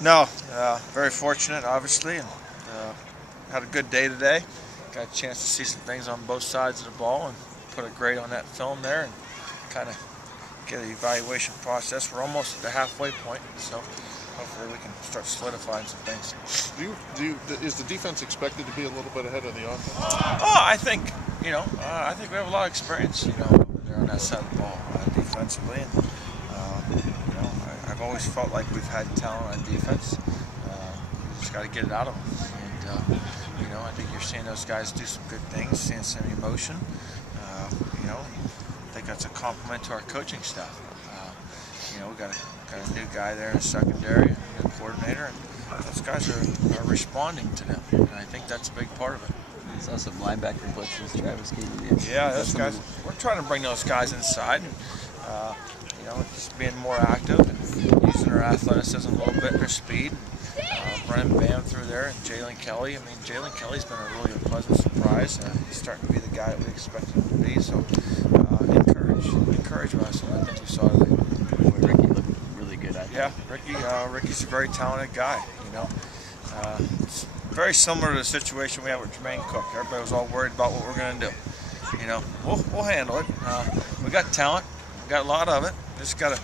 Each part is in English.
No, very fortunate, obviously, and had a good day today. Got a chance to see some things on both sides of the ball and put a grade on that film there and kind of get an evaluation process. We're almost at the halfway point, so hopefully we can start solidifying some things. Is the defense expected to be a little bit ahead of the offense? Oh, I think we have a lot of experience, over there on that side of the ball defensively, and I've always felt like we've had talent on defense. We just got to get it out of them, and I think you're seeing those guys do some good things, seeing some emotion. I think that's a compliment to our coaching staff. We got a new guy there in the secondary, a new coordinator, and those guys are responding to them, and I think that's a big part of it. I saw some linebacker blitzes Travis gave you. Yeah, those guys. We're trying to bring those guys inside, and just being more active and using their athleticism a little bit, their speed, running Bam through there, and Jalen Kelly. Jalen Kelly's been a really pleasant surprise. He's starting to be the guy that we expected him to be. So encouraged by some of the things we saw today. Ricky looked really good at Yeah, Ricky's a very talented guy. It's very similar to the situation we had with Jermaine Cook. Everybody was all worried about what we're going to do. We'll handle it. We got talent. We got a lot of it. We just got to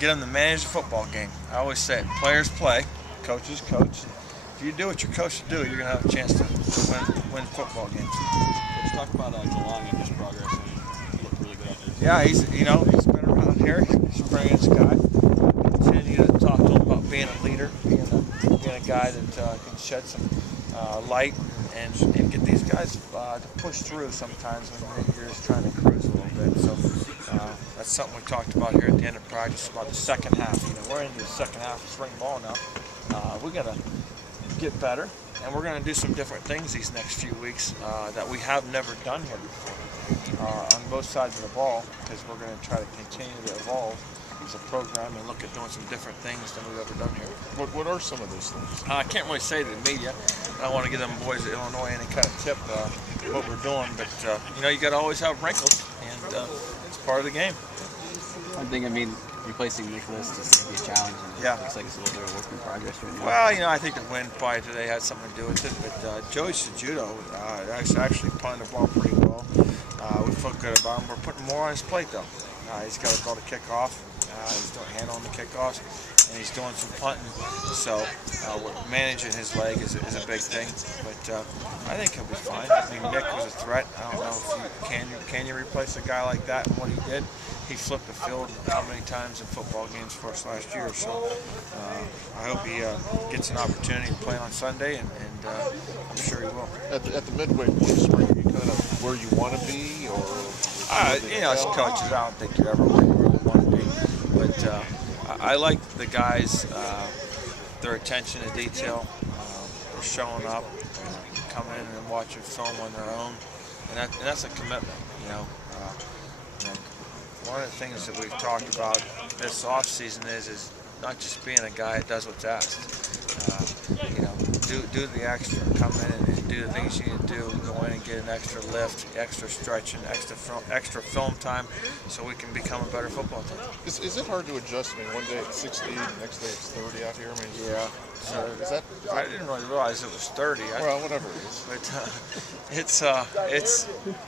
get them to manage the football game. I always say it, players play, coaches coach. If you do what your coach should do, you're going to have a chance to win football games. Let's talk about Jelong and his progress. He looked really good out there. Yeah, he's been around here. He's a experienced guy. Continue to talk to him about being a leader, being a guy that can shed some light and get these guys to push through sometimes when you're just trying to cruise a little bit. So that's something we talked about here at the end of practice about the second half. We're into the second half of spring ball now. We're gonna get better, and we're gonna do some different things these next few weeks that we have never done here before on both sides of the ball, because we're gonna try to continue to evolve as a program and look at doing some different things than we've ever done here. What are some of those things? I can't really say to the media. I don't want to give them boys at Illinois any kind of tip what we're doing, but you got to always have wrinkles, and it's part of the game. One thing, replacing Nicholas just be a challenge. And Yeah. It looks like it's a little bit of work in progress right now. Well, I think the win probably today had something to do with it, but Joey Sajudo actually punted the ball pretty well. We feel good about him. We're putting more on his plate, though. He's got to go to kickoff. He's doing handling the kickoffs, and he's doing some punting. So managing his leg is a big thing. But I think he'll be fine. Nick was a threat. I don't know if can you replace a guy like that and what he did. He flipped the field how many times in football games for us last year. So I hope he gets an opportunity to play on Sunday, and I'm sure he will. At the midway point of spring, are you kind of where you want to be, or? As coaches, I don't think you're ever where you really want to be. But I like the guys, their attention to detail. They're showing up, coming in and watching film on their own, and that's a commitment. One of the things that we've talked about this off season is not just being a guy that does what's asked. Do the extra, come in and do the things you need to do. Go in and get an extra lift, extra stretching, extra film time, so we can become a better football team. Is it hard to adjust? One day it's 60, the next day it's 30 out here. Yeah. I didn't really realize it was 30. Well, whatever it is. But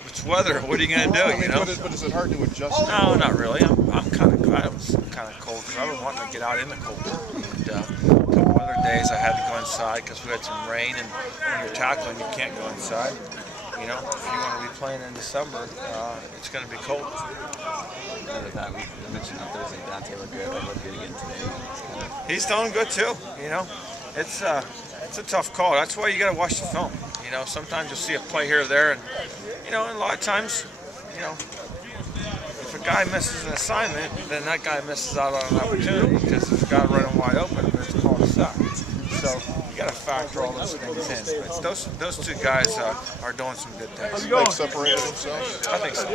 it's weather. What are you going to do? But is it hard to adjust? No, not really. I'm kind of glad it was kind of cold, because I was wanting to get out in the cold. And a couple other days I had to go inside because we had some rain, and when you're tackling, you can't go inside. If you want to be playing in December, it's going to be cold. Another time we mentioned on Thursday, Dante looked good. I looked good again today. He's doing good too. It's a tough call. That's why you got to watch the film. Sometimes you'll see a play here or there, and a lot of times, if a guy misses an assignment, then that guy misses out on an opportunity because there's a guy running wide open, and it's called a sack. So you got to factor all those things in. But those two guys are doing some good things. They've separated themselves? I think so.